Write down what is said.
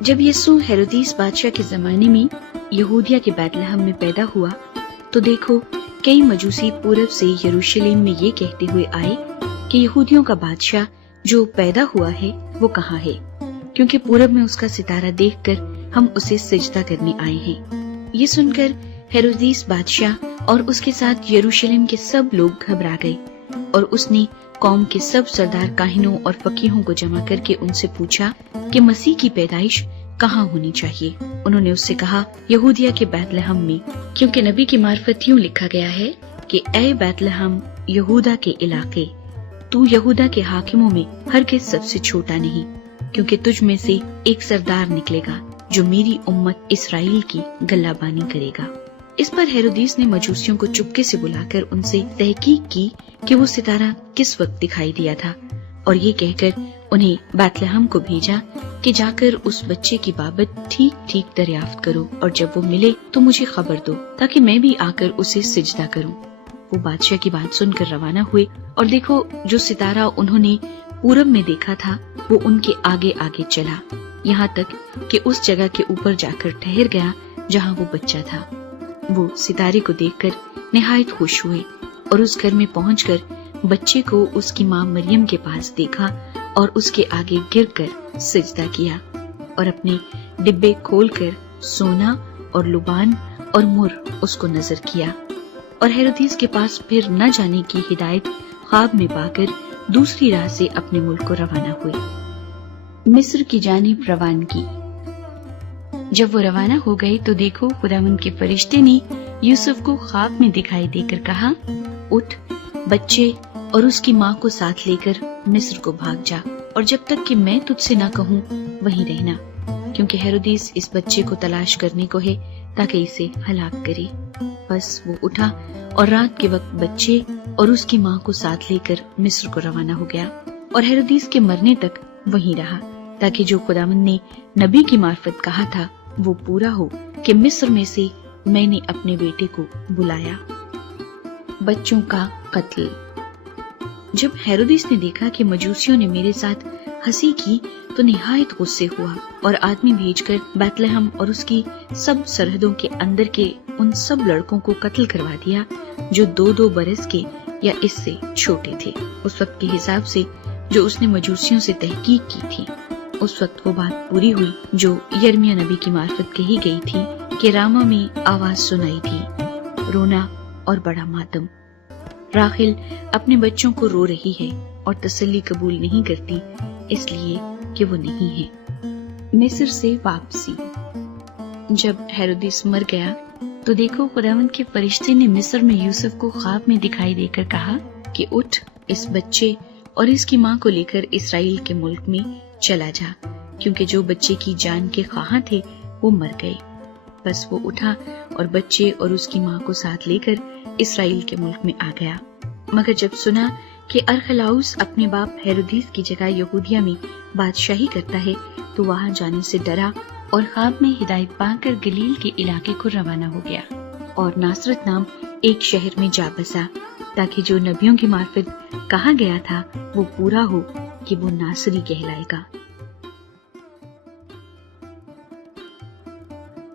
جب یسوع ہیرودیس بادشاہ کے زمانے میں یہودیہ کے بیت لحم میں پیدا ہوا تو دیکھو کئی مجوسی پورب سے یروشلم میں یہ کہتے ہوئے آئے کہ یہودیوں کا بادشاہ جو پیدا ہوا ہے وہ کہاں ہے، کیونکہ پورب میں اس کا ستارہ دیکھ کر ہم اسے سجدہ کرنے آئے ہیں۔ یہ سن کر ہیرودیس بادشاہ اور اس کے ساتھ یروشلم کے سب لوگ گھبرا گئے، اور اس نے قوم کے سب سردار کاہنوں اور فقیہوں کو جمع کر کے ان سے پوچھا کہ مسیح کی پیدائش کہاں ہونی چاہیے۔ انہوں نے اس سے کہا یہودیہ کے بیت لحم میں، کیونکہ نبی کی معرفت یوں لکھا گیا ہے کہ اے بیت لحم یہودا کے علاقے، تو یہودا کے حاکموں میں ہرگز سب سے چھوٹا نہیں، کیونکہ تجھ میں سے ایک سردار نکلے گا جو میری امت اسرائیل کی گلہ بانی کرے گا۔ اس پر ہیرودیس نے مجوسیوں کو چپکے سے بلا کر ان سے تحقیق کی کہ وہ ستارہ کس وقت دکھائی دیا تھا، اور یہ کہہ کر انہیں بیت لحم کو بھیجا کہ جا کر اس بچے کی بابت ٹھیک ٹھیک دریافت کرو، اور جب وہ ملے تو مجھے خبر دو تاکہ میں بھی آ کر اسے سجدہ کروں۔ وہ بادشاہ کی بات سن کر روانہ ہوئے، اور دیکھو جو ستارہ انہوں نے پورب میں دیکھا تھا وہ ان کے آگے آگے چلا، یہاں تک کہ اس جگہ کے اوپر جا کر ٹھہر گیا جہاں وہ بچہ تھا۔ وہ ستارے کو دیکھ کر نہایت خوش ہوئے، اور اس گھر میں پہنچ کر بچے کو اس کی ماں مریم کے پاس دیکھا اور اس کے آگے گر کر سجدہ کیا، اور اپنے ڈبے کھول کر سونا اور لبان اور مر اس کو نظر کیا، اور ہیرودیس کے پاس پھر نہ جانے کی ہدایت خواب میں پا کر دوسری راہ سے اپنے ملک کو روانہ ہوئے۔ مصر کی جانب روانگی۔ جب وہ روانہ ہو گئے تو دیکھو خداوند کے فرشتے نے یوسف کو خواب میں دکھائی دے کر کہا، اٹھ، بچے اور اس کی ماں کو ساتھ لے کر مصر کو بھاگ جا، اور جب تک کہ میں تجھ سے نہ کہوں وہیں رہنا، کیونکہ ہیرودیس اس بچے کو تلاش کرنے کو ہے تاکہ اسے ہلاک کرے۔ بس وہ اٹھا اور رات کے وقت بچے اور اس کی ماں کو ساتھ لے کر مصر کو روانہ ہو گیا، اور ہیرودیس کے مرنے تک وہیں رہا، تاکہ جو خداوند نے نبی کی معرفت کہا تھا وہ پورا ہو کہ مصر میں سے میں نے اپنے بیٹے کو بلایا۔ بچوں کا قتل۔ جب ہیرودیس نے دیکھا کہ مجوسیوں نے میرے ساتھ ہنسی کی تو نہایت غصے ہوا، اور آدمی بھیج کر بیت لحم اور اس کی سب سرحدوں کے اندر کے ان سب لڑکوں کو قتل کروا دیا جو 2 برس کے یا اس سے چھوٹے تھے، اس وقت کے حساب سے جو اس نے مجوسیوں سے تحقیق کی تھی۔ اس وقت وہ بات پوری ہوئی جو یرمیہ نبی کی معرفت کہی گئی تھی کہ راما میں آواز سنائی دی، رونا اور بڑا ماتم۔ راحل اپنے بچوں کو رو رہی ہے اور تسلی قبول نہیں کرتی، اس لیے کہ وہ نہیں ہے۔ مصر سے واپسی۔ جب ہیرودیس مر گیا تو دیکھو خداوند کے فرشتے نے مصر میں یوسف کو خواب میں دکھائی دے کر کہا کہ اٹھ، اس بچے اور اس کی ماں کو لے کر اسرائیل کے ملک میں چلا جا، کیونکہ جو بچے کی جان کے خواہاں تھے وہ مر گئے۔ بس وہ اٹھا اور بچے اور اس کی ماں کو ساتھ لے کر اسرائیل کے ملک میں آ گیا، مگر جب سنا کہ ارخلاؤس اپنے باپ ہیرودیس کی جگہ یہودیہ میں بادشاہی کرتا ہے تو وہاں جانے سے ڈرا، اور خواب میں ہدایت پا کر گلیل کے علاقے کو روانہ ہو گیا، اور ناصرت نام ایک شہر میں جا بسا، تاکہ جو نبیوں کی معرفت کہا گیا تھا وہ پورا ہو کہ وہ ناصری کہلائے گا۔